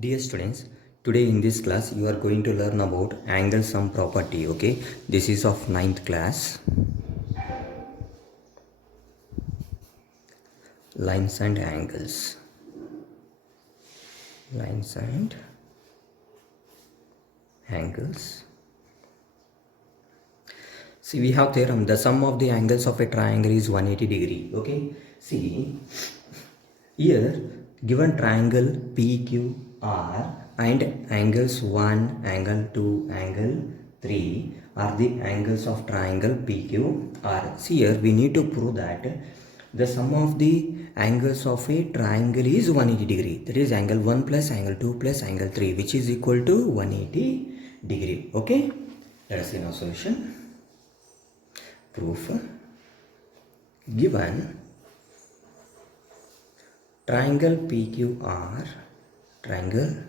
Dear students, today in this class you are going to learn about angle sum property. Okay, this is of 9th class. Lines and angles. Lines and angles. See, we have theorem. The sum of the angles of a triangle is 180 degree. Okay. See, here given triangle PQR and angles 1, angle 2, angle 3 are the angles of triangle PQR. See, here we need to prove that the sum of the angles of a triangle is 180 degree. That is angle 1 plus angle 2 plus angle 3, which is equal to 180 degree. Okay. Let us see now solution. Proof. Given triangle PQR and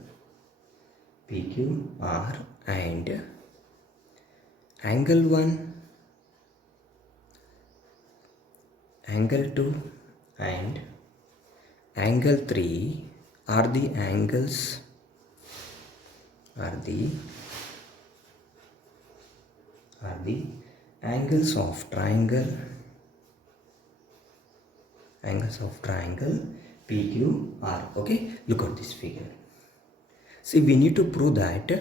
angle 1, angle 2 and angle 3 are the angles of triangle PQR. Okay, look at this figure. See, we need to prove that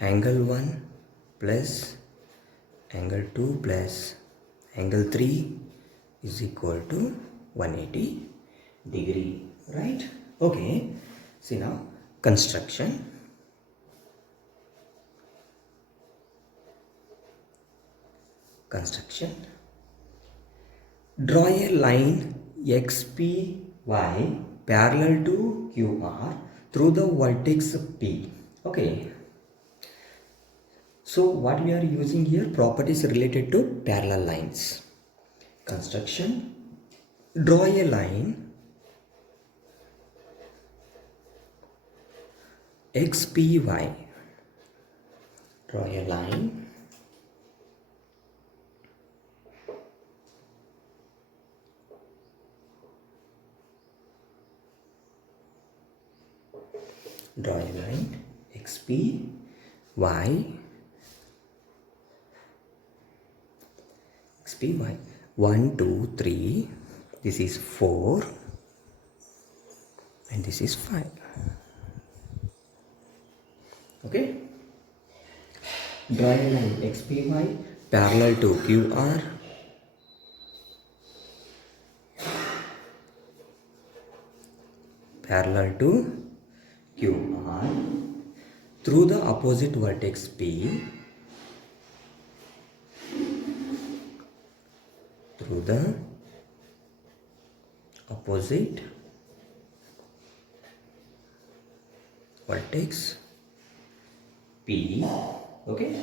angle 1 plus angle 2 plus angle 3 is equal to 180 degree, right? Okay, see now construction. Draw a line XPY parallel to QR through the vertex P. Okay, so what we are using here, properties related to parallel lines. Construction. Draw a line XPY. Draw a line XPY 1 2 3, this is 4 and this is 5. Okay, draw a line XPY parallel to QR through the opposite vertex P, Okay,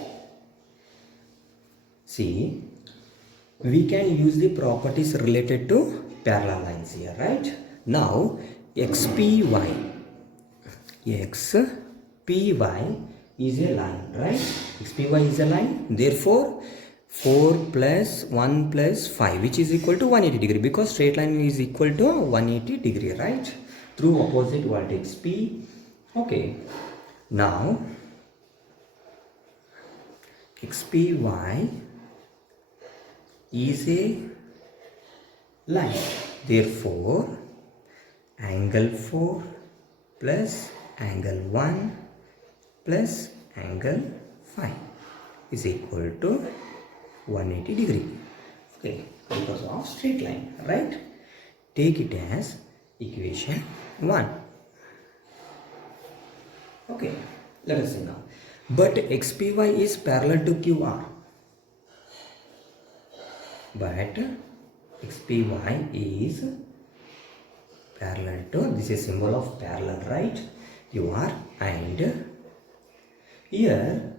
see, we can use the properties related to parallel lines here, right? Now XPY is a line, right? XPY is a line, therefore 4 plus 1 plus 5, which is equal to 180 degree, because straight line is equal to 180 degree, right? Through opposite vertex P. Okay, now XPY is a line, therefore angle 4 plus angle 1 plus angle 5 is equal to 180 degree. Okay, because of straight line, right? Take it as equation 1. Okay, let us see now. But XPY is parallel to QR. But XPY is parallel to, this is symbol of parallel, right? QR, and here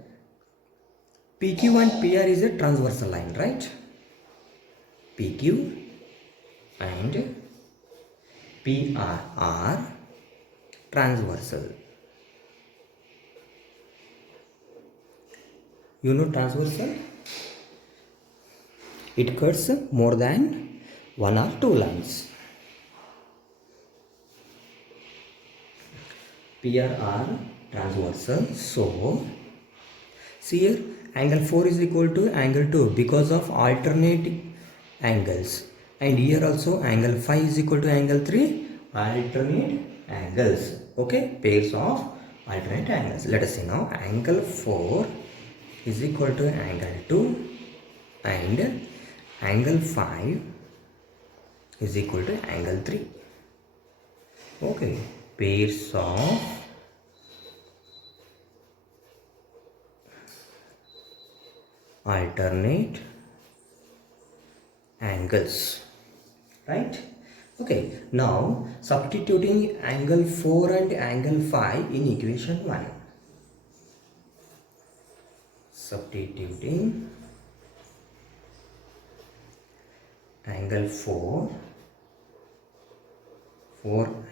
PQ and PR is a transversal line, right? PQ and PR are transversal. You know transversal? It cuts more than one or two lines. PR are transversal. So see here, angle 4 is equal to angle 2 because of alternate angles, and here also angle 5 is equal to angle 3, alternate angles. Okay, pairs of alternate angles. Let us see now. Angle 4 is equal to angle 2 and angle 5 is equal to angle 3. Okay, pairs of alternate angles, right? Okay, now substituting angle 4 and angle 5 in equation 1. Substituting angle 4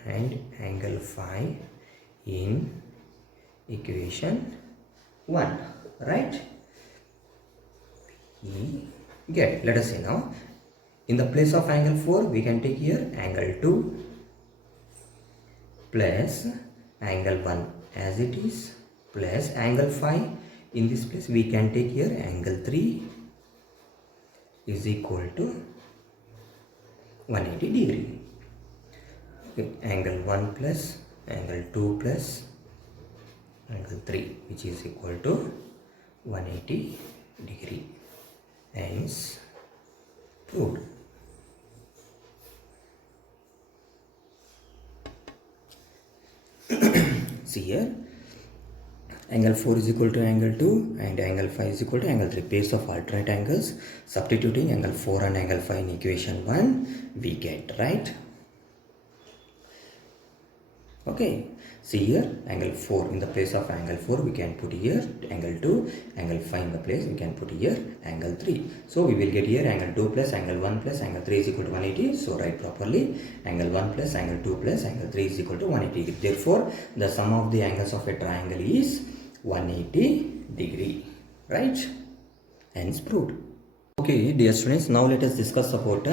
and angle 5 in equation 1, right? Get. Let us see now. In the place of angle 4, we can take here angle 2 plus angle 1 as it is plus angle 5. In this place, we can take here angle 3 is equal to 180 degree. Okay, angle 1 plus angle 2 plus angle 3, which is equal to 180 degree. Hence proved. See here, angle 4 is equal to angle 2 and angle 5 is equal to angle 3. Pairs of alternate angles. Substituting angle 4 and angle 5 in equation 1, we get, right? Okay, see here, angle 4 in the place of angle 4 we can put here angle 2, angle 5 in the place we can put here angle 3. So we will get here angle 2 plus angle 1 plus angle 3 is equal to 180. So write properly, angle 1 plus angle 2 plus angle 3 is equal to 180. Therefore, the sum of the angles of a triangle is 180 degree, right? Hence proved. Okay, dear students, now let us discuss about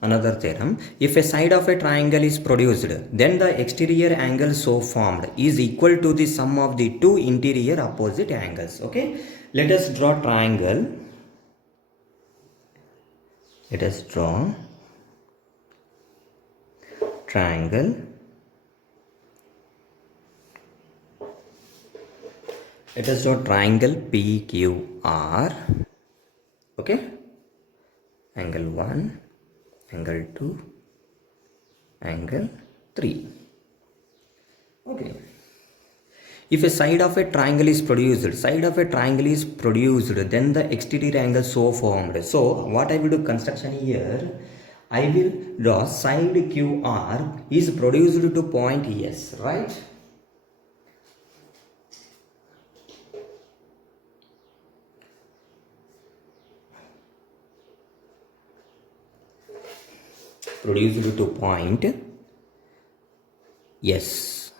another theorem. If a side of a triangle is produced, then the exterior angle so formed is equal to the sum of the two interior opposite angles. Okay, let us draw triangle. Let us draw triangle. Let us draw triangle PQR. Okay, angle 1, angle 2, angle 3. Okay, if a side of a triangle is produced, then the exterior angle so formed. So what I will do construction here, I will draw side QR is produced to point S, right? Produced to point S,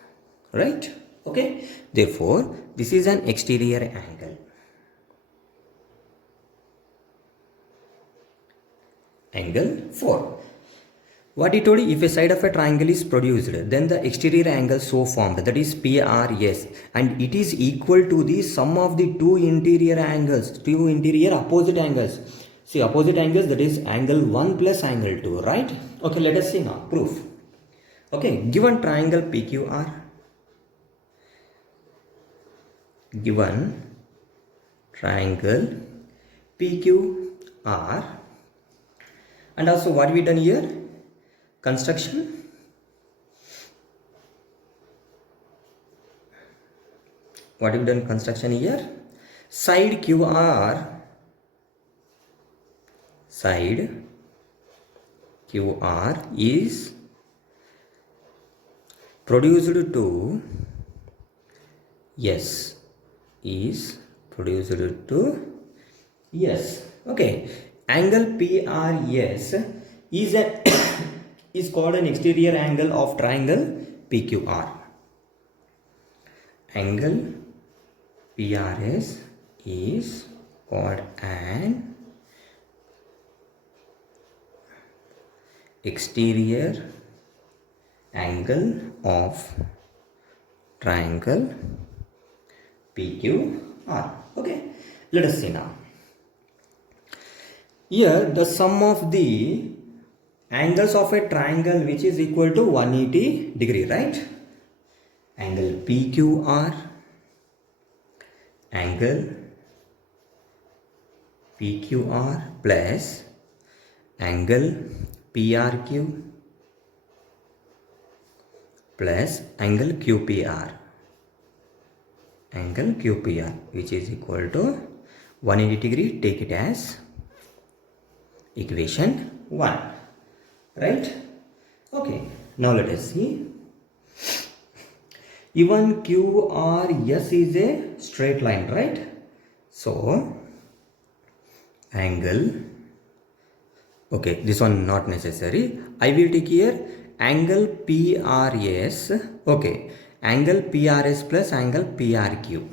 right? Okay, therefore this is an exterior angle. Angle 4. What he told you, if a side of a triangle is produced, then the exterior angle so formed, that is PRS, and it is equal to the sum of the two interior angles, two interior opposite angles. See, opposite angles, that is angle 1 plus angle 2, right? Okay, let us see now, proof. Okay, given triangle PQR, given triangle PQR, and also what we done here, construction. What we done construction here, side QR is produced to yes, okay. Angle PRS is a is called an exterior angle of triangle PQR. Angle PRS is called an exterior angle of triangle PQR. Okay, let us see now. Here the sum of the angles of a triangle which is equal to 180 degree, right? Angle PQR, angle PQR plus angle PRQ plus angle QPR, angle QPR which is equal to 180 degree. Take it as equation 1, right? Okay, now let us see. Even QRS is a straight line, right? So angle, okay, this one not necessary. I will take here angle PRS, okay, angle PRS plus angle PRQ,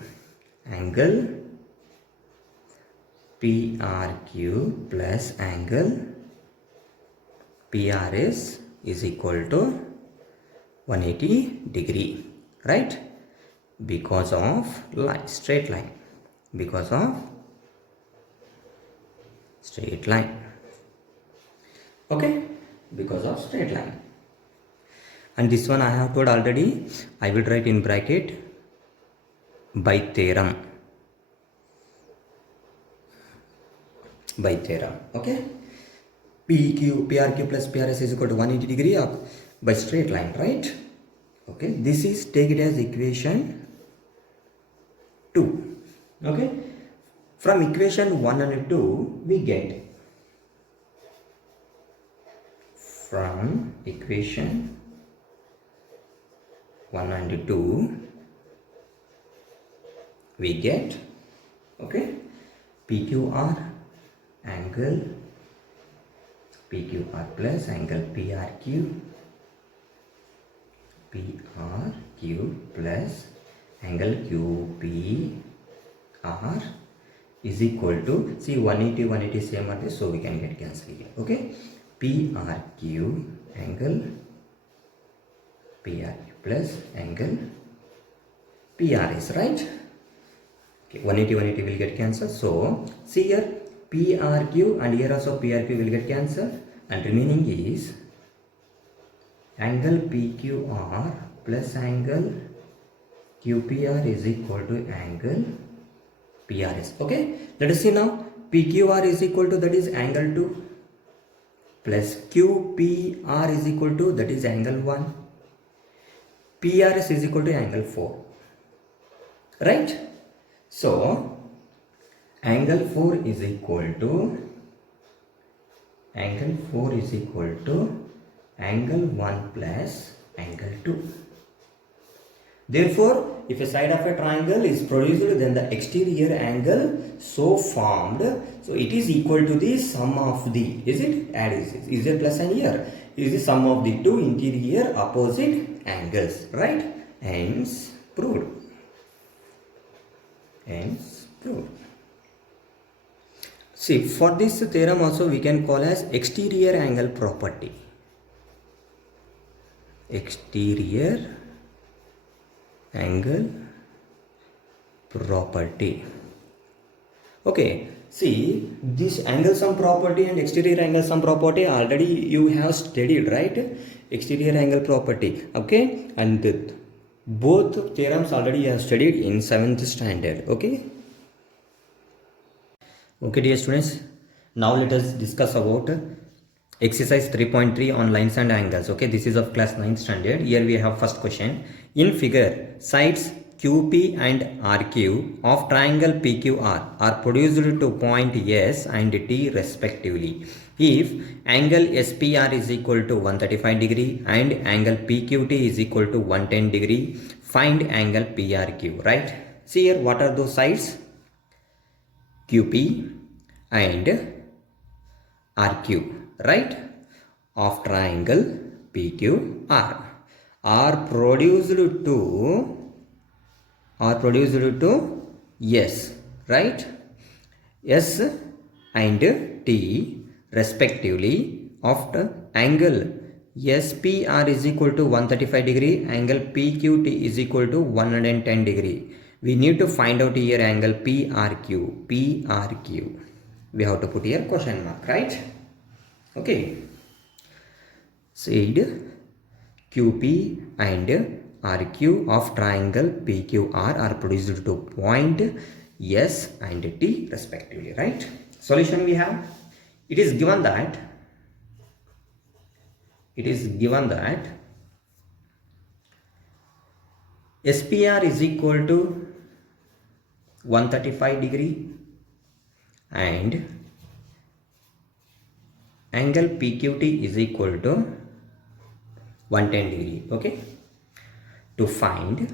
angle PRQ plus angle PRS is equal to 180 degree, right? Because of line, straight line, because of straight line, okay, because of straight line. And this one I have told already, I will write in bracket by theorem, by theorem, okay. PRQ plus PRS is equal to 180 degree up by straight line, right? Okay, this is, take it as equation 2, okay. From equation 1 and 2 we get, from equation 1 and 2 we get, okay, PQR angle PQR plus angle PRQ plus angle QPR is equal to, see 180 same are this, so we can get cancel here, okay. PRQ angle PRQ plus angle PRS, right? Okay, 180 will get cancelled. So see here PRQ and here also PRQ will get cancelled, and remaining is angle PQR plus angle QPR is equal to angle PRS. Okay, let us see now. PQR is equal to, that is angle 2, plus QPR is equal to, that is angle 1, PRS is equal to angle 4, right? So angle 4 is equal to angle 1 plus angle 2. Therefore, if a side of a triangle is produced, then the exterior angle so formed, so it is equal to the sum of the, is it? Add is a plus and here is the sum of the two interior opposite angles, right? Hence proved. Hence proved. See, for this theorem also we can call as exterior angle property. Exterior angle property. Okay, see, this angle sum property and exterior angle sum property already you have studied, right? Exterior angle property, okay, and both theorems already you have studied in 7th standard, okay. Okay, dear students, now let us discuss about exercise 3.3 on lines and angles. Okay, this is of class 9th standard. Here we have first question. In figure, sides QP and RQ of triangle PQR are produced to point S and T respectively. If angle SPR is equal to 135 degree and angle PQT is equal to 110 degree, find angle PRQ, right? See here, what are those sides? QP and RQ, right, of triangle PQR are produced to S, right? S and T respectively of the angle SPR is equal to 135 degree, angle PQT is equal to 110 degree. We need to find out here angle PRQ. PRQ. We have to put here question mark, right? Okay. Said QP and RQ of triangle PQR are produced to point S and T respectively, right? Solution we have. It is given that SPR is equal to 135 degree and angle PQT is equal to 110 degree. Okay, to find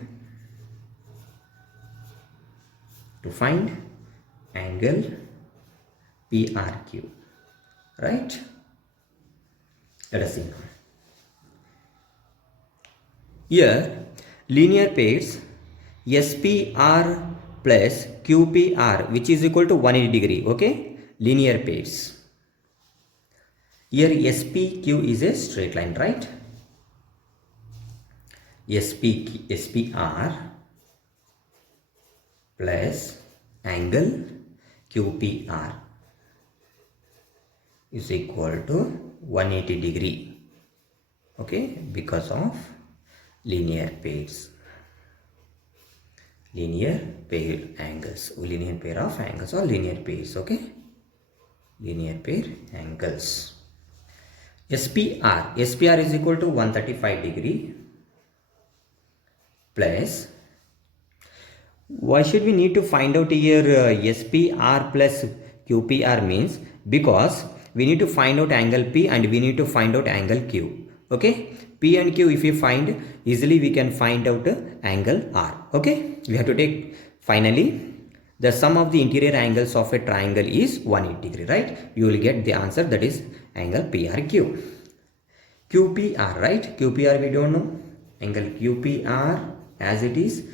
angle PRQ, right? Let us see now. Here linear pairs SPR plus QPR which is equal to 180 degree. Okay, linear pairs. Here SPQ is a straight line, right? SPR plus angle QPR is equal to 180 degree. Okay, because of linear pairs, linear pair angles, linear pair of angles or linear pairs. Okay, linear pair angles. SPR is equal to 135 degree plus, why should we need to find out here SPR plus QPR means, because we need to find out angle P and we need to find out angle Q. Okay, P and Q if you find easily we can find out angle R. Okay, we have to take finally the sum of the interior angles of a triangle is 180 degree, right? You will get the answer, that is angle PRQ. QPR, right? QPR we don't know. Angle QPR as it is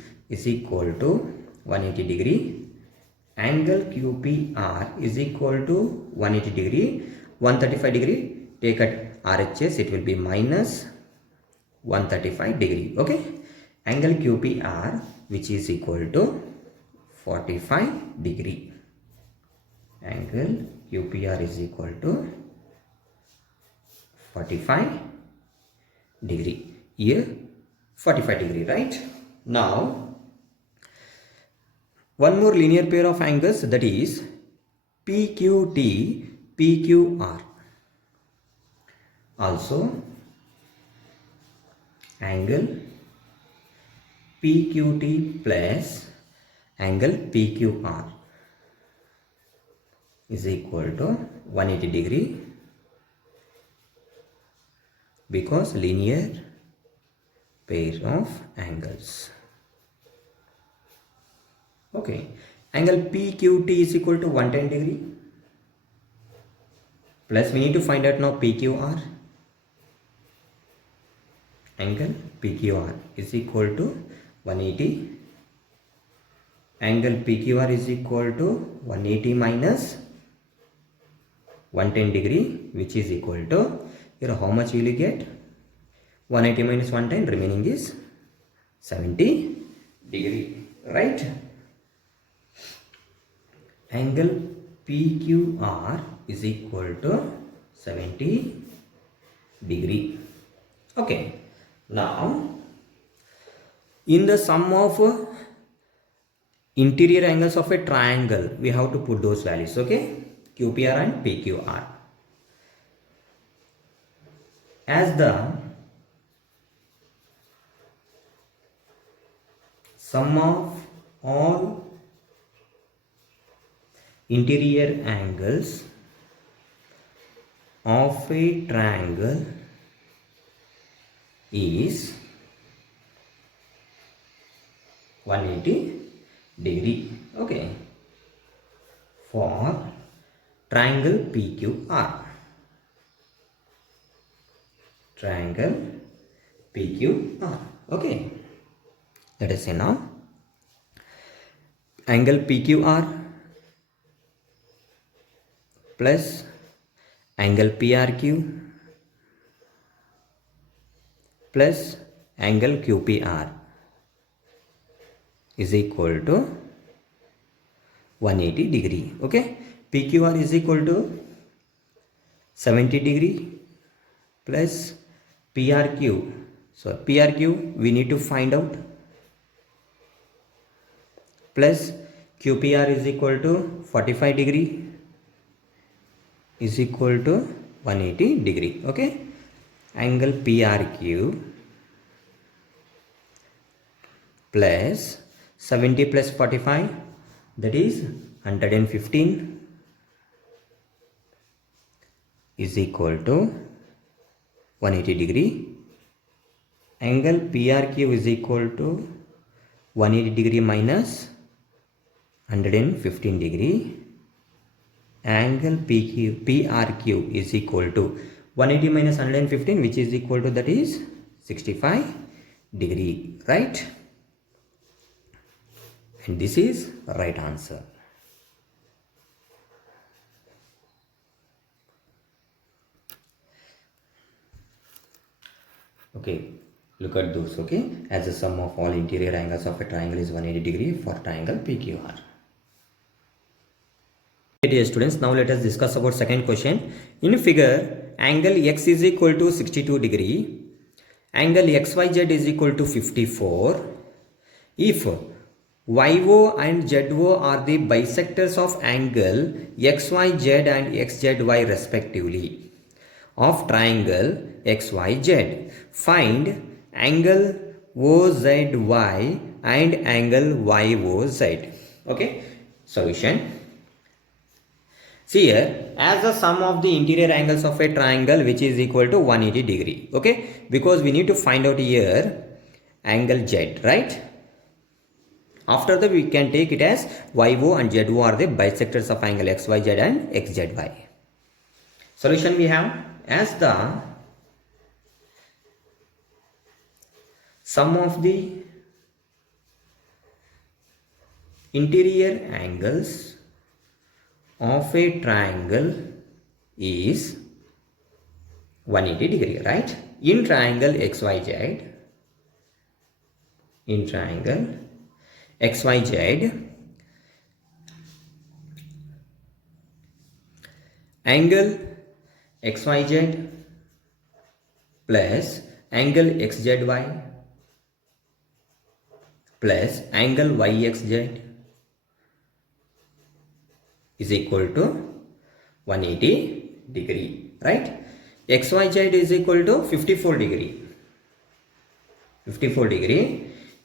equal to 180 degree. Angle QPR is equal to 180 degree. 135 degree, take at RHS, it will be minus 135 degree. Okay, angle QPR which is equal to 45 degree. Angle QPR is equal to 45 degree. Here 45 degree, right? Now one more linear pair of angles, that is PQT PQR. Also angle PQT plus angle PQR is equal to 180 degree, because linear pair of angles. Okay, angle PQT is equal to 110 degree plus we need to find out now PQR. Angle PQR is equal to 180. Angle PQR is equal to 180 minus 110 degree which is equal to, here how much will you get? 180 minus 110, remaining is 70 degree, right? Angle PQR is equal to 70 degree. Okay, now in the sum of interior angles of a triangle we have to put those values. Okay, QPR and PQR. As the sum of all interior angles of a triangle is 180 degree. Okay, for triangle PQR. Triangle PQR. Okay, let us say now angle PQR plus angle PRQ plus angle QPR is equal to 180 degree. Okay, PQR is equal to 70 degree plus PRQ. So PRQ we need to find out, plus QPR is equal to 45 degree is equal to 180 degree. Okay, angle PRQ plus 70 plus 45, that is 115 is equal to 180 degree. Angle PRQ is equal to 180 degree minus 115 degree. Angle PRQ is equal to 180 minus 115, which is equal to, that is 65 degree, right? And this is right answer. Okay, look at those. Okay, as the sum of all interior angles of a triangle is 180 degree for triangle PQR. Okay, dear students, now let us discuss about second question. In figure, angle X is equal to 62 degree, angle XYZ is equal to 54. If YO and ZO are the bisectors of angle XYZ and XZY respectively of triangle XYZ, find angle OZY and angle YOZ. Okay, solution. See here, as the sum of the interior angles of a triangle which is equal to 180 degree. Okay, because we need to find out here angle Z, right? After that, we can take it as YO and ZO are the bisectors of angle XYZ and XZY. Solution we have as the sum of the interior angles of a triangle is 180 degree, right? In triangle XYZ, angle XYZ plus angle XZY plus angle YXZ is equal to 180 degree, right? XYZ is equal to 54 degree.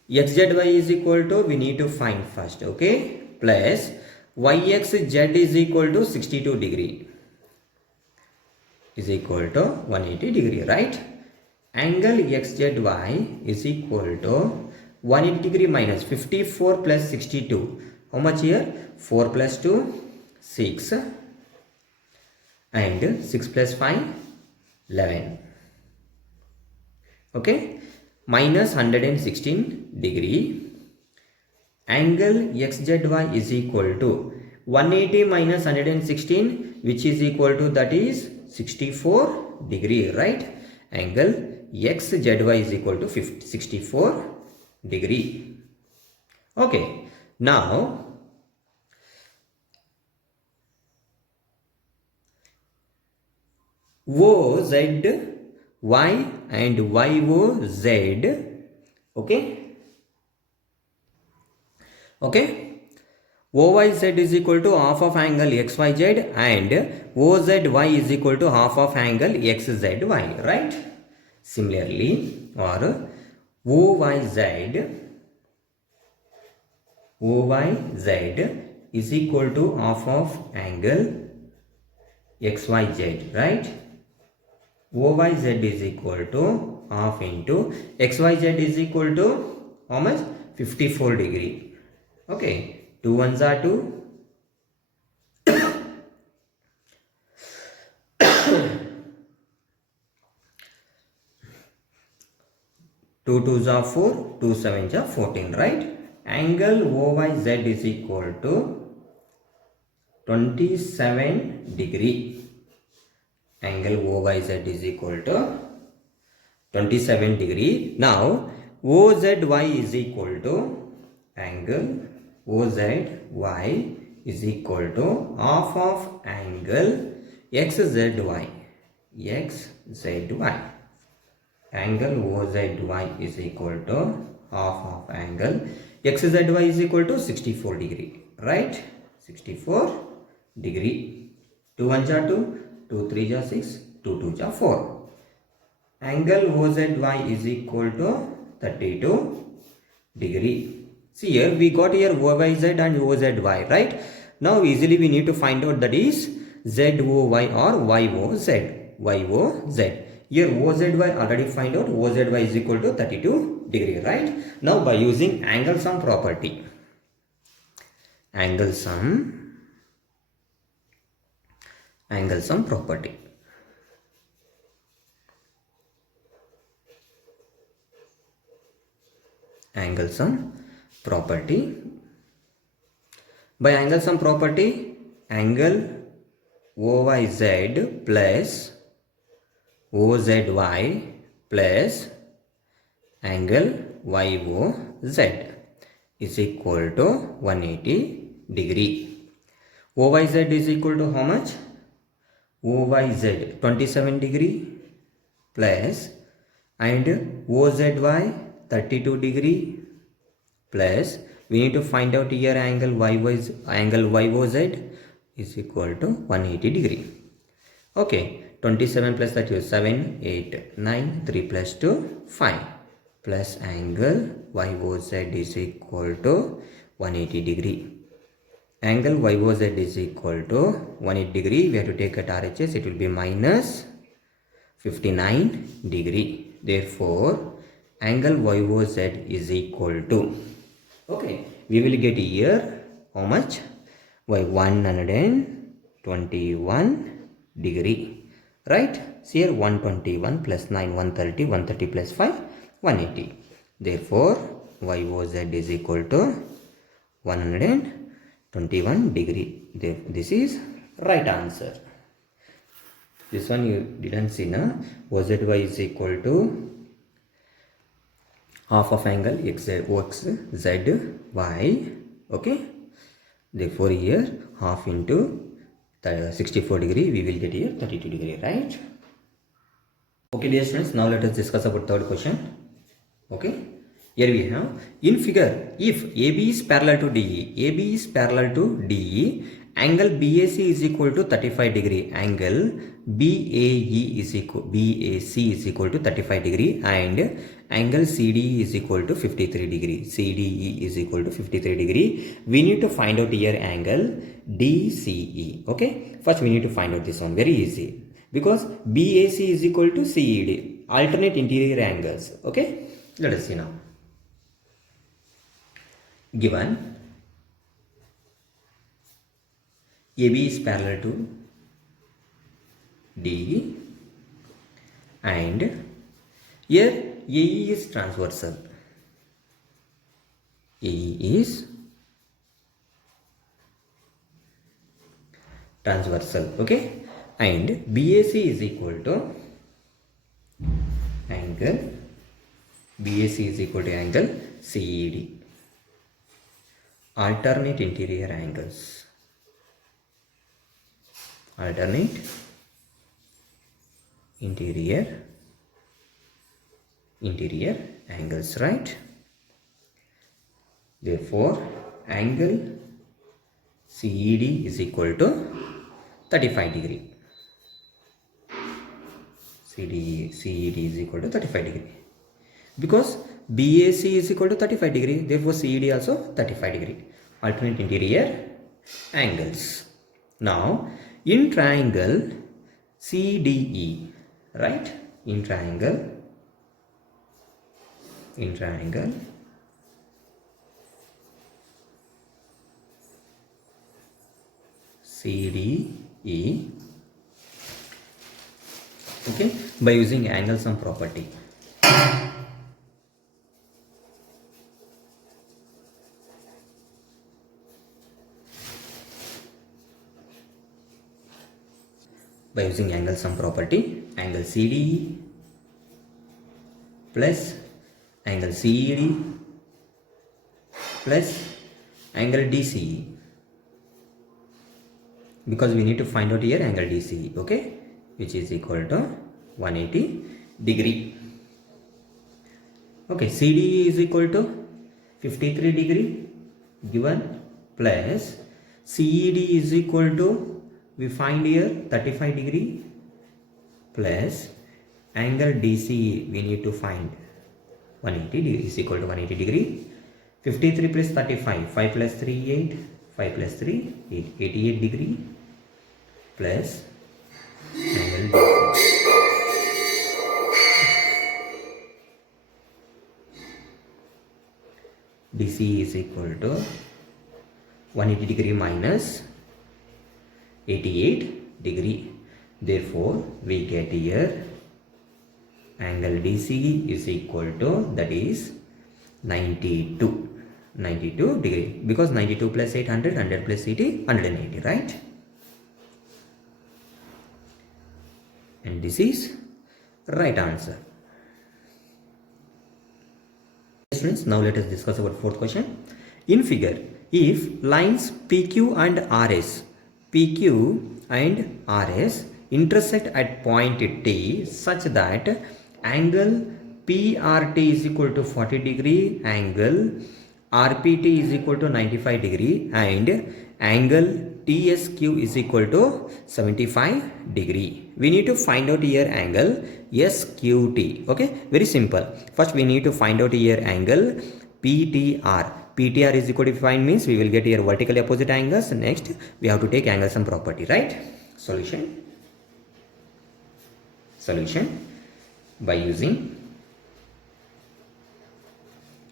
XZY is equal to, we need to find first, okay? Plus YXZ is equal to 62 degree is equal to 180 degree, right? Angle XZY is equal to 180 degree minus 54 plus 62. How much here? 4 plus 2, 6, and 6 plus 5, 11. Okay, minus 116 degree. Angle XZY is equal to 180 minus 116, which is equal to, that is 64 degree, right? Angle XZY is equal to 64 degree. Okay, now OZY and YOZ, okay, OYZ is equal to half of angle XYZ and OZY is equal to half of angle XZY, right? Similarly, or OYZ is equal to half of angle XYZ, right? OYZ is equal to half into XYZ is equal to how much? 54 degree. Okay, 2 ones are 2. 2 2s are 4, 2 7s are 14, right? Angle OYZ is equal to 27 degree. Angle OYZ is equal to 27 degree. Now OZY is equal to angle OZY is equal to half of angle XZY. XZY. Angle OZY is equal to half of angle XZY is equal to 64 degree. Right? 64 degree. 2 1 ja 2, 2 3 ja 6, 2 2 ja 4. Angle OZY is equal to 32 degree. See here, we got here OYZ and OZY, right? Now easily we need to find out that is ZOY or YOZ. YOZ. Here OZY already find out, OZY is equal to 32 degree, right? Now by using angle sum property. Angle sum property. Angle sum property. By angle sum property, angle OYZ plus OZY plus angle YOZ is equal to 180 degree. OYZ is equal to how much? OYZ 27 degree plus and OZY 32 degree plus we need to find out here angle YOZ is equal to 180 degree. Okay, 27 plus 32 7 8 9 3 plus 2 5 plus angle YOZ is equal to 180 degree. Angle YOZ is equal to 180 degree. We have to take at RHS. It will be minus 59 degree. Therefore, angle YOZ is equal to, okay, we will get here how much? By 121 degree, right? See here 121 plus 9 130, 130 plus 5 180. Therefore, YOZ is equal to 121 degree. This is right answer. This one you didn't see, na? OZY is equal to half of angle XZY. Okay. Therefore, here half into 64 degree, we will get here 32 degree, right? Okay, dear students, now let us discuss about third question. Okay. Here we have, in figure, if AB is parallel to DE, angle BAC is equal to 35 degree, angle BAC is equal to 35 degree, and angle CDE is equal to 53 degree. CDE is equal to 53 degree. We need to find out here angle DCE. Okay. First we need to find out this one. Very easy. Because BAC is equal to CED. Alternate interior angles. Okay. Let us see now. Given AB is parallel to DE and here AE is transversal. AE is transversal, okay, and BAC is equal to angle CED. Alternate interior angles. Alternate interior angles, right? Therefore, angle CED is equal to 35 degree. CED is equal to 35 degree. Because BAC is equal to 35 degree, therefore CED also 35 degree. Alternate interior angles. Now, in triangle CDE, right? In triangle CDE, okay, by using angle sum property. By using angle sum property, angle CDE plus angle CED plus angle DCE, because we need to find out here angle DCE, okay, which is equal to 180 degree. Okay, CD is equal to 53 degree given, plus CED is equal to, we find here 35 degree, plus angle DCE we need to find 180 degree is equal to 180 degree. 53 plus 35, 5 plus 3 8, 5 plus 3 8, 88 degree, plus angle DCE. DC is equal to 180 degree minus 88 degree. Therefore, we get here angle DCE is equal to, that is 92 degree, because 92 plus 800, 100 plus 80, 180, right? And this is right answer. Students, now let us discuss about fourth question. In figure, if lines PQ and RS intersect at point T such that angle PRT is equal to 40 degree, angle RPT is equal to 95 degree, and angle TSQ is equal to 75 degree. We need to find out here angle SQT. Okay, very simple. First we need to find out here angle PTR. PTR is equal to, find means we will get here vertically opposite angles. Next we have to take angle sum property, right? Solution by using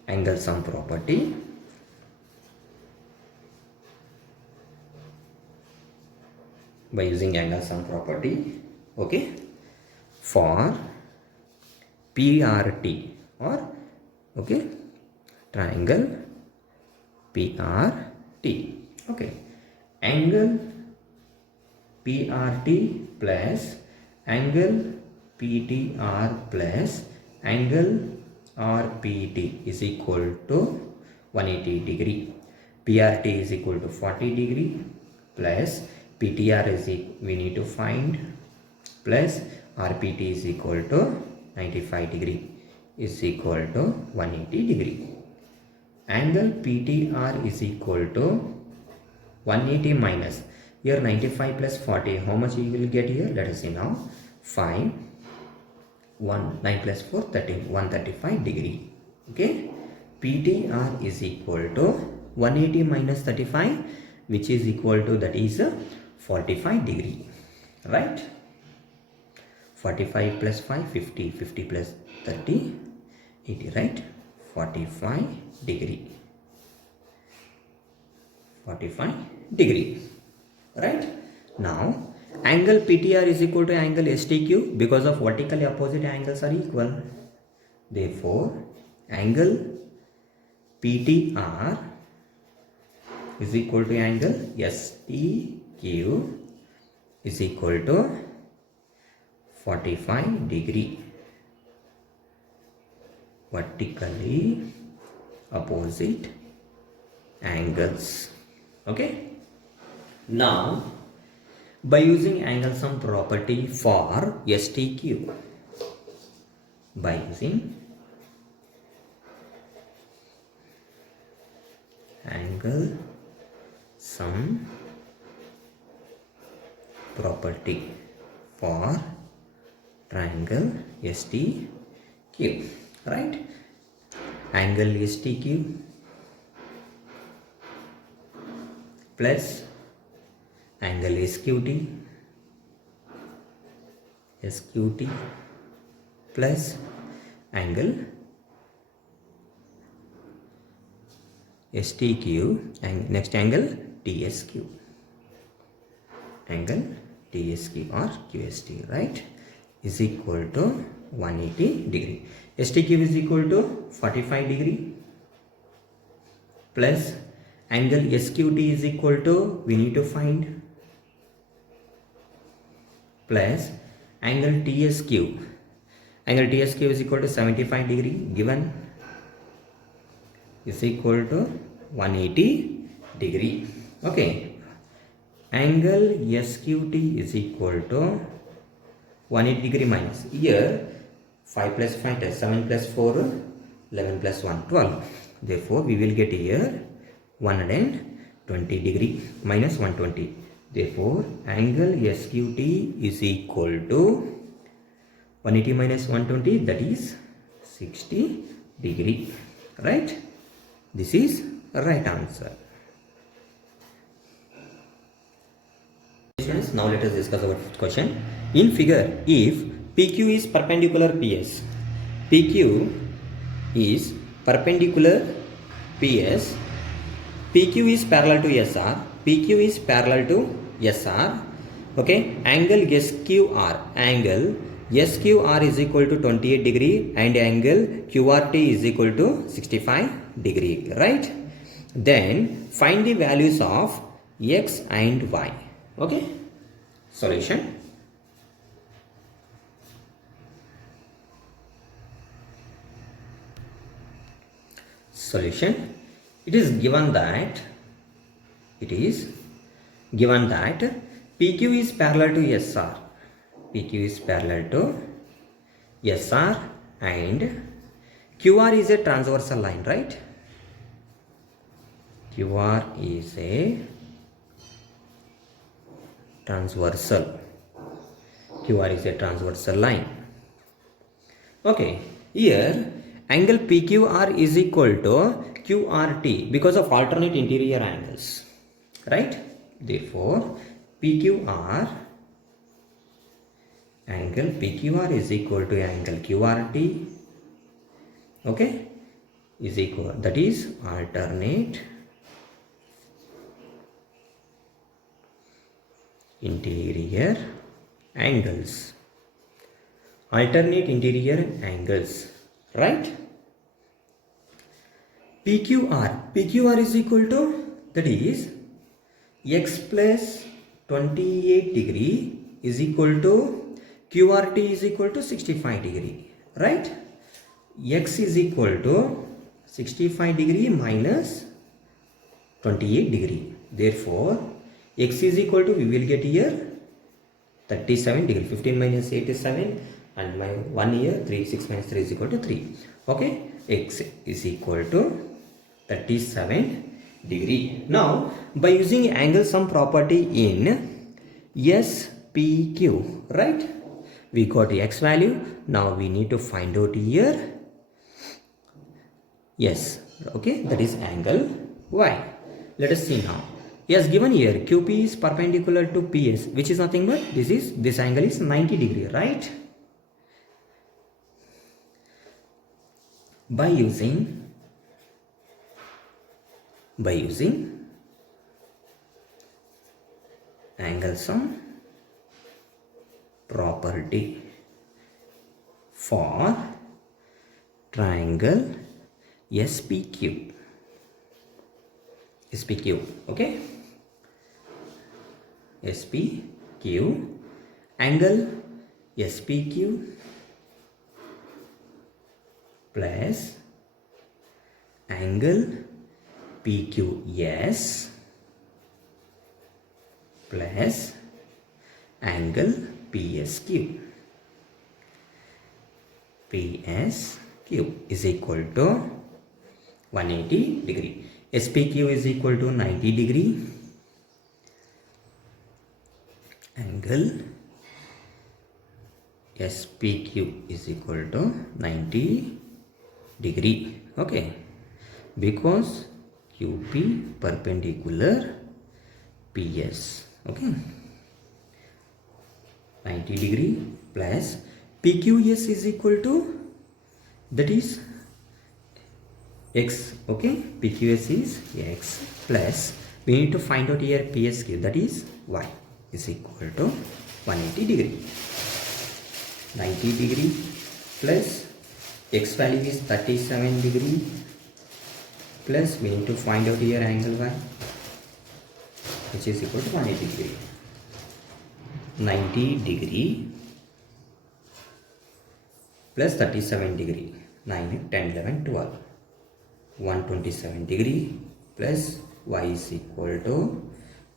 angle sum property. Okay, for PRT or okay triangle PRT. Okay, angle PRT plus angle PTR plus angle RPT is equal to 180 degree. PRT is equal to 40 degree plus PTR is we need to find, plus RPT is equal to 95 degree is equal to 180 degree. Angle PTR is equal to 180 minus, here 95 plus 40, how much you will get here? Let us see now. 5 9 plus 4 13, 135 degree. Okay, PTR is equal to 180 minus 35, which is equal to, that is 45 degree, right? 45 plus 5 50, 50 plus 30 80, right? 45 degree, right? Now angle PTR is equal to angle STQ, because of vertically opposite angles are equal. Therefore, angle PTR is equal to angle STQ is equal to 45 degree, vertically opposite angles. Okay. Now, by using angle sum property for STQ, by using angle sum property for triangle STQ, right? Angle STQ plus angle SQT plus angle STQ, and next angle TSQ, or QST, right, is equal to 180 degree. STQ is equal to 45 degree plus angle SQT is equal to, we need to find, plus angle TSQ, Angle TSQ is equal to 75 degree given is equal to 180 degree. Okay. Angle SQT is equal to 180 degree minus. Here 5 plus 5 is 7 plus 4 11 plus 1 12. Therefore we will get here 120 degree minus 120. Therefore angle SQT is equal to 180 minus 120, that is 60 degree. Right? This is right answer. Now let us discuss our question. In figure, if PQ is perpendicular PS, PQ is perpendicular PS, PQ is parallel to SR, PQ is parallel to SR, okay, angle SQR is equal to 28 degree and angle QRT is equal to 65 degree, right? Then find the values of X and Y. Okay, solution. Solution. It is given that PQ is parallel to SR. PQ is parallel to SR and QR is a transversal line, right? QR is a transversal. QR is a transversal line. Okay, here angle PQR is equal to QRT because of alternate interior angles, right? Therefore, angle PQR is equal to angle QRT, okay, is equal, that is alternate interior angles. Alternate interior angles, right? PQR is equal to, that is X plus 28 degree is equal to QRT is equal to 65 degree, right? X is equal to 65 degree minus 28 degree. Therefore, X is equal to, we will get here 37 degree. 15 minus 8 is 7 and my 1 here 3. 6 minus 3 is equal to 3. Okay, X is equal to 37 degree. Now, by using angle sum property in SPQ, right? We got X value. Now we need to find out here yes, okay, that is angle Y. Let us see now. Yes, given here QP is perpendicular to PS, which is nothing but this angle is 90 degree, right? By using angle sum property for triangle SPQ, okay, SPQ, angle SPQ plus angle PQS plus angle PSQ is equal to 180 degree. SPQ is equal to 90 degree. Angle SPQ is equal to 90 degree. Okay, because QP perpendicular PS. Okay, 90 degree plus PQS is equal to, that is X. Okay, PQS is X plus we need to find out here PSQ, that is Y, is equal to 180 degree. 90 degree plus X value is 37 degree plus we need to find out here angle Y, which is equal to 180 degree. 90 degree plus 37 degree. 9, 10, 11, 12. 127 degree plus y is equal to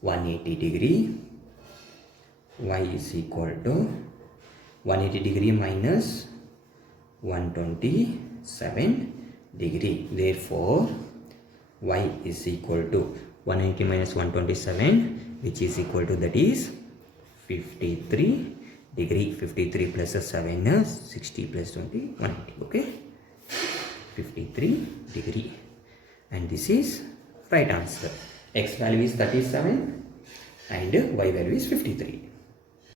180 degree. Y is equal to 180 degree minus 127 degree. Therefore, y is equal to 180 minus 127, which is equal to, that is 53 degree. 53 plus 7 is 60 plus 20, 180. Okay, 53 degree, and this is right answer. X value is 37 and y value is 53.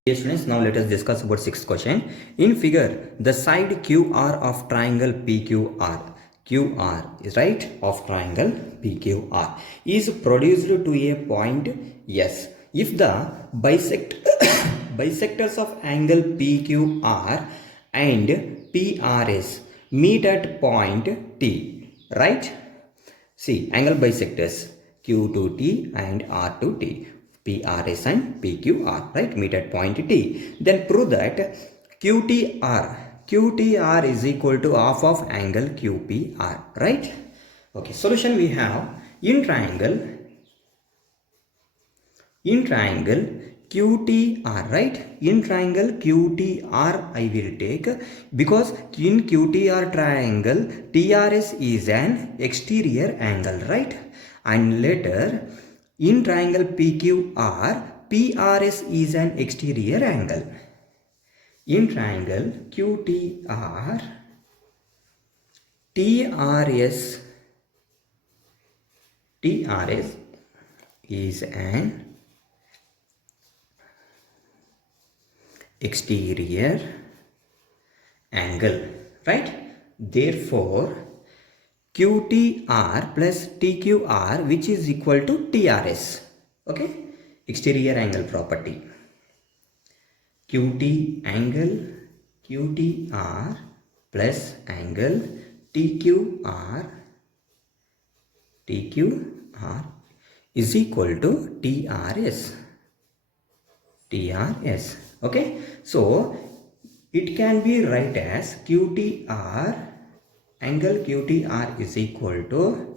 Dear students, now let us discuss about sixth question. In figure, the side QR of triangle PQR, QR is right, of triangle PQR is produced to a point S. If the bisectors of angle PQR and PRS meet at point T, right? See, angle bisectors Q to T and R to T. PRS and PQR, right, meet at point T. Then prove that QTR is equal to half of angle QPR, right? Okay, solution we have in triangle QTR, right? In triangle QTR I will take, because in QTR triangle TRS is an exterior angle, right? And later in triangle PQR, PRS is an exterior angle. In triangle QTR, TRS is an exterior angle, right? Therefore, QTR plus TQR, which is equal to TRS. Okay, exterior angle property. QTR plus angle TQR is equal to TRS. Okay, so it can be write as angle QTR is equal to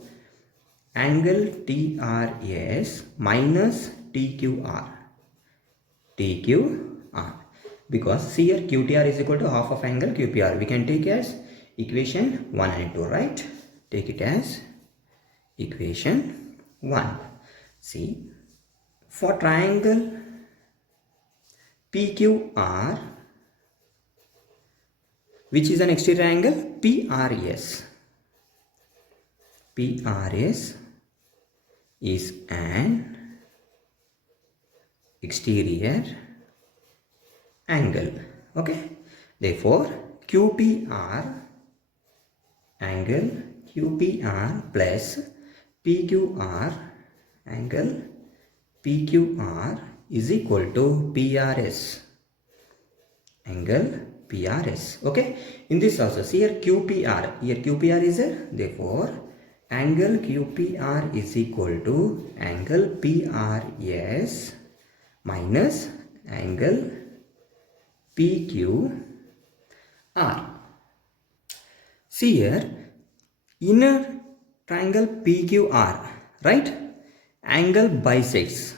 angle TRS minus TQR, because here QTR is equal to half of angle QPR. We can take as equation 1 and 2, right? Take it as equation 1. See, for triangle PQR, which is an exterior angle, PRS is an exterior angle. Okay, therefore angle QPR plus angle PQR is equal to angle PRS. Okay, in this also, see here QPR is there, therefore angle QPR is equal to angle PRS minus angle PQR. See here, inner triangle PQR, right, angle bisects.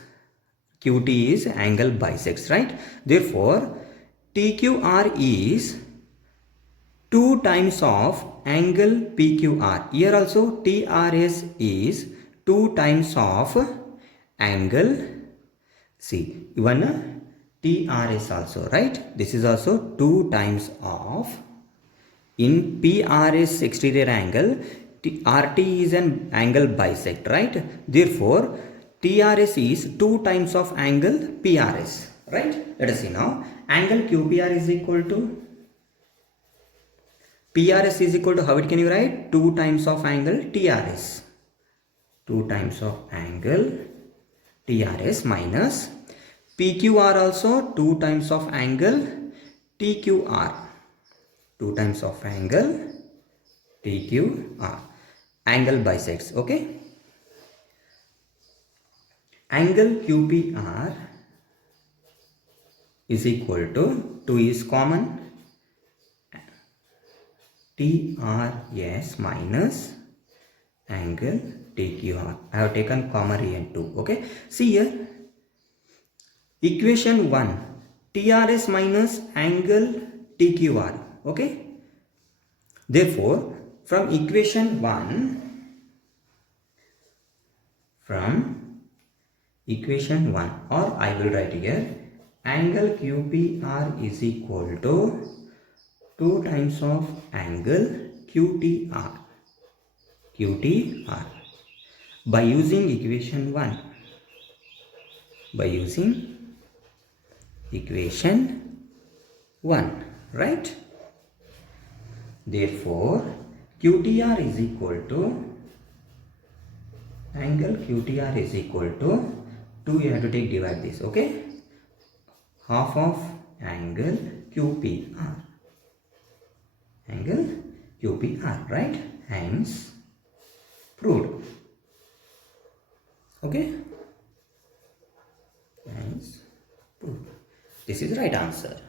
QT is angle bisects, right? Therefore, TQR is 2 times of angle PQR. Here also TRS is 2 times of angle. See, even TRS also, right? This is also 2 times of. In PRS exterior angle, RT is an angle bisect, right? Therefore, TRS is 2 times of angle PRS, right? Let us see now. Angle QPR is equal to PRS is equal to, how it can you write? 2 times of angle TRS. 2 times of angle TRS minus PQR also 2 times of angle TQR. 2 times of angle TQR. Angle bisects, okay? Angle QPR is equal to 2 is common. TRS minus angle TQR. I have taken comma and 2. Okay. See here. Equation 1. TRS minus angle TQR. Okay. Therefore, from equation 1, or I will write here, angle QPR is equal to 2 times of angle QTR. By using equation 1. Right? Therefore, QTR is equal to, angle QTR is equal to 2, you have to divide this, okay? Half of angle QPR. Right? Hence, proved. Okay? Hence, proved. This is the right answer.